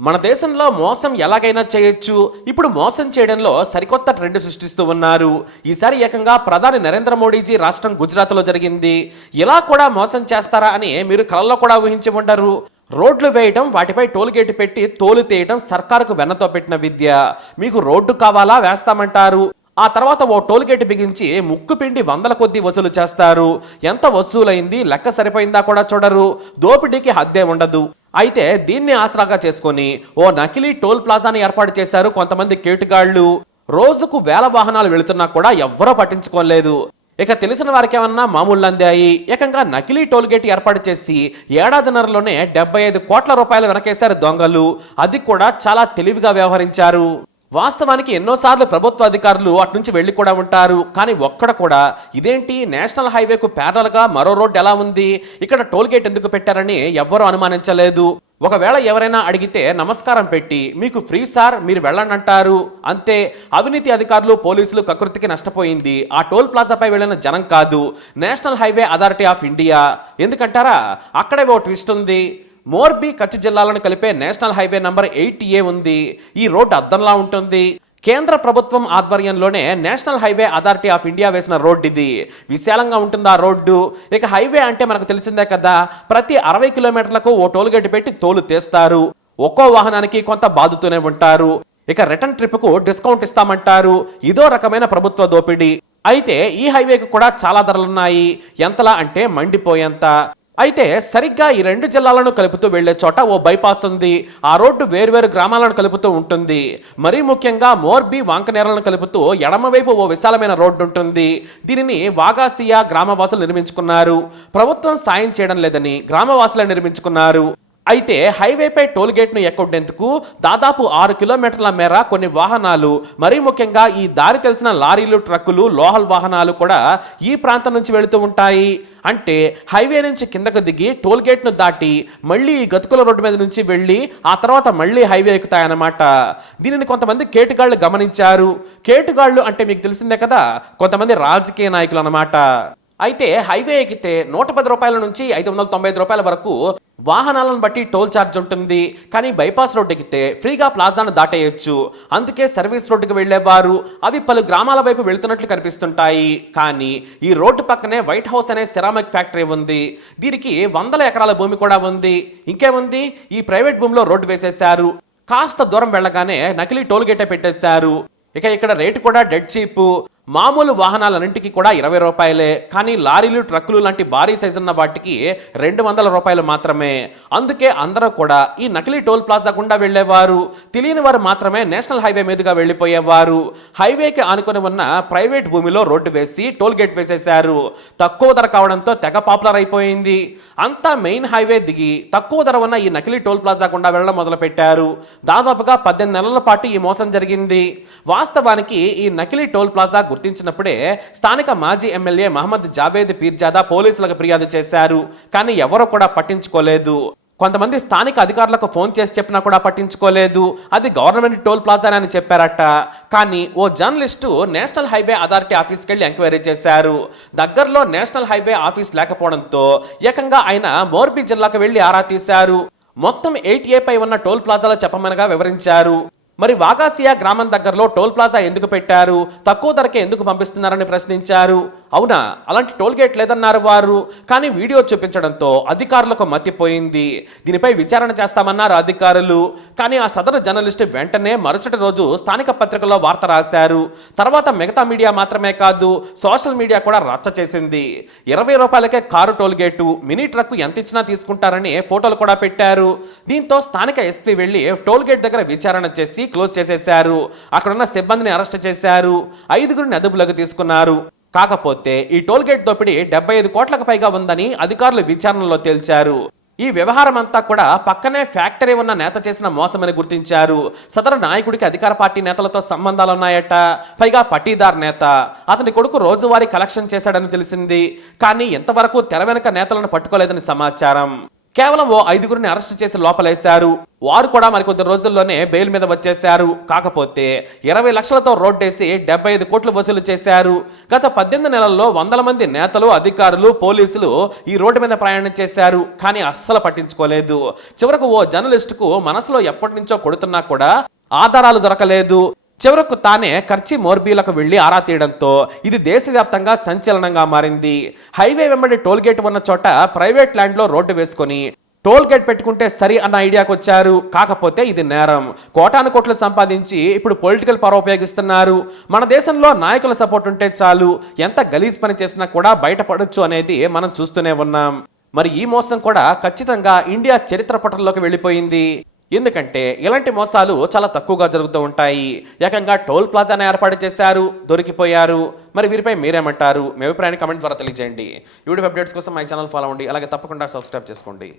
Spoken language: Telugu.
మన దేశంలో మోసం ఎలాగైనా చేయొచ్చు. ఇప్పుడు మోసం చేయడంలో సరికొత్త ట్రెండ్ సృష్టిస్తూ ఉన్నారు. ఈసారి ఏకంగా ప్రధాని నరేంద్ర మోడీజీ రాష్ట్రం గుజరాత్లో జరిగింది. ఇలా కూడా మోసం చేస్తారా అని మీరు కలలో కూడా ఊహించి ఉండరు. రోడ్లు వేయటం వాటిపై టోల్ గేట్ పెట్టి తోలు తీయటం సర్కారుకు వెన్నతో పెట్టిన విద్య. మీకు రోడ్డు కావాలా వేస్తామంటారు. ఆ తర్వాత ఓ టోల్ గేట్ బిగించి ముక్కు పిండి వందల కొద్దీ వసూలు చేస్తారు. ఎంత వసూలైంది లెక్క సరిపోయిందా కూడా చూడరు. దోపిడీకి హద్దే ఉండదు. అయితే దీన్ని ఆసరాగా చేసుకొని ఓ నకిలీ టోల్ ప్లాజాని ఏర్పాటు చేశారు కొంతమంది కేటుగాళ్ళు రోజుకు వేల వాహనాలు వెళుతున్నా కూడా ఎవ్వరూ పట్టించుకోలేదు. ఇక తెలిసిన వారికేమన్నా మామూలు అందాయి. ఏకంగా నకిలీ టోల్గేట్ ఏర్పాటు చేసి ఏడాదిన్నరలోనే డెబ్బై ఐదు కోట్ల రూపాయలు వెనకేశారు దొంగలు. అది కూడా చాలా తెలివిగా వ్యవహరించారు. వాస్తవానికి ఎన్నోసార్లు ప్రభుత్వ అధికారులు అటు నుంచి వెళ్ళి కూడా ఉంటారు. కానీ ఒక్కడ కూడా ఇదేంటి? నేషనల్ హైవేకు ప్యారల్గా మరో రోడ్డు ఎలా ఉంది? ఇక్కడ టోల్ గేట్ ఎందుకు పెట్టారని ఎవ్వరూ అనుమానించలేదు. ఒకవేళ ఎవరైనా అడిగితే నమస్కారం పెట్టి మీకు ఫ్రీ సార్ మీరు వెళ్ళండి అంటారు. అంతే అవినీతి అధికారులు పోలీసులు కకృతికి నష్టపోయింది. ఆ టోల్ ప్లాజాపై వెళ్ళిన జనం కాదు. National highway authority of India. ఎందుకంటారా? అక్కడే ఓ ట్విస్ట్ ఉంది. మోర్బీ కచ్ జిల్లాలను కలిపే national highway number eight A ఉంది. ఈ రోడ్డు అద్దంలా ఉంటుంది. కేంద్ర ప్రభుత్వం ఆధ్వర్యంలోనే national highway authority of India వేసిన రోడ్డు ఇది విశాలంగా ఉంటుంది ఆ రోడ్డు? ఇక హైవే అంటే మనకు తెలిసిందే కదా. ప్రతి అరవై కిలోమీటర్లకు ఓ టోల్ గేట్ పెట్టి తోలు తీస్తారు. ఒక్కో వాహనానికి కొంత బాదుతూనే ఉంటారు. ఇక రిటర్న్ ట్రిప్కు డిస్కౌంట్ ఇస్తామంటారు. ఇదో రకమైన ప్రభుత్వ దోపిడీ. అయితే ఈ హైవేకి కూడా చాలా ధరలున్నాయి. ఎంతలా అంటే మండిపోయేంత. అయితే సరిగ్గా ఈ రెండు జిల్లాలను కలుపుతూ వెళ్ళే చోట ఓ బైపాస్ ఉంది. ఆ రోడ్డు వేరువేరు గ్రామాలను కలుపుతూ ఉంటుంది. మరీ ముఖ్యంగా మోర్బీ వాంకనేరలను కలుపుతూ ఎడమవైపు ఓ విశాలమైన రోడ్డు ఉంటుంది. దీనిని వాగాసియా గ్రామవాసులు నిర్మించుకున్నారు. ప్రభుత్వం సాయం చేయడం లేదని గ్రామవాసులే నిర్మించుకున్నారు. అయితే హైవేపై టోల్గేట్ను ఎక్కొట్టేందుకు దాదాపు ఆరు కిలోమీటర్ల మేర కొన్ని వాహనాలు మరీ ముఖ్యంగా ఈ దారి తెలిసిన లారీలు ట్రక్కులు లోహల్ వాహనాలు కూడా ఈ ప్రాంతం నుంచి వెళుతూ ఉంటాయి. అంటే హైవే నుంచి కిందకు దిగి టోల్గేట్ను దాటి మళ్ళీ ఈ గతుకుల రోడ్డు మీద నుంచి వెళ్ళి ఆ తర్వాత మళ్ళీ హైవే ఎక్కుతాయన్నమాట. దీనిని కొంతమంది కేటుగాళ్ళు గమనించారు. కేటుగాళ్ళు అంటే మీకు తెలిసిందే కదా కొంతమంది రాజకీయ నాయకులు అన్నమాట. అయితే హైవే ఎక్కితే నూట పది రూపాయల నుంచి ఐదు వందల తొంభై ఐదు రూపాయల వరకు వాహనాలను బట్టి టోల్ ఛార్జ్ ఉంటుంది. కానీ బైపాస్ రోడ్డు ఎక్కితే ఫ్రీగా ప్లాజాను దాటేయచ్చు. అందుకే సర్వీస్ రోడ్డుకు వెళ్ళేవారు అవి పలు గ్రామాల వైపు వెళుతున్నట్లు కనిపిస్తుంటాయి. కానీ ఈ రోడ్డు పక్కనే వైట్ హౌస్ అనే సిరామిక్ ఫ్యాక్టరీ ఉంది. దీనికి వందల ఎకరాల భూమి కూడా ఉంది. ఇంకేముంది ఈ ప్రైవేట్ భూమిలో రోడ్డు వేసేశారు. కాస్త దూరం వెళ్ళగానే నకిలీ టోల్ గేటే పెట్టేశారు. ఇక ఇక్కడ రేటు కూడా డెడ్ చీప్. మామూలు వాహనాలన్నింటికి కూడా ఇరవై రూపాయలే కానీ లారీలు ట్రక్కులు లాంటి భారీ సైజు ఉన్న వాటికి రెండు వందల రూపాయలు మాత్రమే. అందుకే అందరూ కూడా ఈ నకిలీ టోల్ ప్లాజా గుండా వెళ్ళేవారు. తెలియని వారు మాత్రమే నేషనల్ హైవే మీదుగా వెళ్ళిపోయేవారు. హైవేకి ఆనుకుని ఉన్న ప్రైవేట్ భూమిలో రోడ్డు వేసి టోల్ గేట్ వేసేశారు. తక్కువ ధర కావడంతో తెగ పాపులర్ అయిపోయింది. అంతా మెయిన్ హైవే దిగి తక్కువ ధర ఉన్న ఈ నకిలీ టోల్ ప్లాజా గుండా వెళ్ళడం మొదలుపెట్టారు. దాదాపుగా పద్దెనిమిది నెలల పాటు ఈ మోసం జరిగింది. వాస్తవానికి ఈ నకిలీ టోల్ ప్లాజా గుర్తించినప్పుడే స్థానిక మాజీ ఎమ్మెల్యే మహమ్మద్ జావేద్ పీర్జాదా పోలీసులకు ఫిర్యాదు చేశారు. కానీ ఎవరూ కూడా పట్టించుకోలేదు. కొంతమంది స్థానిక అధికారులకు ఫోన్ చేసి చెప్పినా కూడా పట్టించుకోలేదు. అది గవర్నమెంట్ టోల్ ప్లాజానే అని చెప్పారట. కానీ ఓ జర్నలిస్టు నేషనల్ హైవే అథారిటీ ఆఫీస్కి వెళ్ళి ఎంక్వైరీ చేశారు. దగ్గరలో నేషనల్ హైవే ఆఫీస్ లేకపోవడంతో ఏకంగా ఆయన మోర్బీ జిల్లాకు వెళ్ళి ఆరా తీశారు. మొత్తం ఎయిట్ ఏ పై ఉన్న టోల్ ప్లాజాలో చెప్పమనగా వివరించారు. మరి వాగాసియా గ్రామం దగ్గరలో టోల్ ప్లాజా ఎందుకు పెట్టారు? తక్కువ ధరకే ఎందుకు పంపిస్తున్నారని ప్రశ్నించారు. అవునా? అలాంటి టోల్ గేట్ లేదన్నారు వారు. కానీ వీడియో చూపించడంతో అధికారులకు మతిపోయింది. దీనిపై విచారణ చేస్తామన్నారు అధికారులు. కానీ ఆ సదరు జర్నలిస్ట్ వెంటనే మరుసటి రోజు స్థానిక పత్రికల్లో వార్త రాశారు. తర్వాత మిగతా మీడియా మాత్రమే కాదు సోషల్ మీడియా కూడా రచ్చ చేసింది. ఇరవై రూపాయలకే car toll gate mini truck ఎంత ఇచ్చినా తీసుకుంటారని ఫోటోలు కూడా పెట్టారు. దీంతో స్థానిక ఎస్పీ వెళ్ళి టోల్ గేట్ దగ్గర విచారణ చేసి క్లోజ్ చేసేశారు. అక్కడున్న సిబ్బందిని అరెస్ట్ చేశారు. ఐదుగురిని అదుపులోకి తీసుకున్నారు. కాకపోతే ఈ టోల్గేట్ దోపిడీ డెబ్బై ఐదు కోట్లకు పైగా ఉందని అధికారులు విచారణలో తేల్చారు. ఈ వ్యవహారం అంతా కూడా పక్కనే ఫ్యాక్టరీ ఉన్న నేత చేసిన మోసమని గుర్తించారు. సదరు నాయకుడికి అధికార పార్టీ నేతలతో సంబంధాలున్నాయట. పైగా పట్టీదార్ నేత. అతని కొడుకు రోజువారీ కలెక్షన్ చేశాడని తెలిసింది. కానీ ఇంతవరకు తెర వెనుక నేతలను పట్టుకోలేదని సమాచారం. కేవలం ఓ ఐదుగురిని అరెస్ట్ చేసి లోపలేశారు. వారు కూడా మరికొద్ది రోజుల్లోనే బెయిల్ మీద వచ్చేశారు. కాకపోతే ఇరవై లక్షలతో రోడ్డేసి డెబ్బై ఐదు కోట్లు వసూలు చేశారు. గత పద్దెనిమిది నెలల్లో వందల మంది నేతలు అధికారులు పోలీసులు ఈ రోడ్డు మీద ప్రయాణం చేశారు. కానీ అస్సలు పట్టించుకోలేదు. చివరకు ఓ జర్నలిస్టుకు మనసులో ఎప్పటి నుంచో కొడుతున్నా కూడా ఆధారాలు దొరకలేదు. చివరకు తానే ఖర్చి మోర్బీలకు వెళ్ళి ఆరా తీయడంతో ఇది దేశవ్యాప్తంగా సంచలనంగా మారింది. హైవే వెంబడి టోల్గేట్ ఉన్న చోట ప్రైవేట్ ల్యాండ్లో రోడ్డు వేసుకొని టోల్ గేట్ పెట్టుకుంటే సరి అన్న ఐడియాకి వచ్చారు. కాకపోతే ఇది నేరం. కోటాను కోట్లు సంపాదించి ఇప్పుడు పొలిటికల్ పవర్ ఉపయోగిస్తున్నారు. మన దేశంలో నాయకుల సపోర్ట్ ఉంటే చాలు. ఎంత గలీజ్ పని చేసినా కూడా బయటపడొచ్చు అనేది మనం చూస్తూనే ఉన్నాం. మరి ఈ మోసం కూడా ఖచ్చితంగా ఇండియా చరిత్ర పటంలోకి వెళ్ళిపోయింది. ఎందుకంటే ఇలాంటి మోసాలు చాలా తక్కువగా జరుగుతూ ఉంటాయి. ఏకంగా టోల్ ప్లాజాను ఏర్పాటు చేశారు దొరికిపోయారు. మరి వీరిపై మీరేమంటారు? మీ అభిప్రాయాన్ని కమెంట్ ద్వారా తెలియజేయండి. యూట్యూబ్ అప్డేట్స్ కోసం మై ఛానల్ ఫాలో అవ్వండి. అలాగే తప్పకుండా సబ్స్క్రైబ్ చేసుకోండి.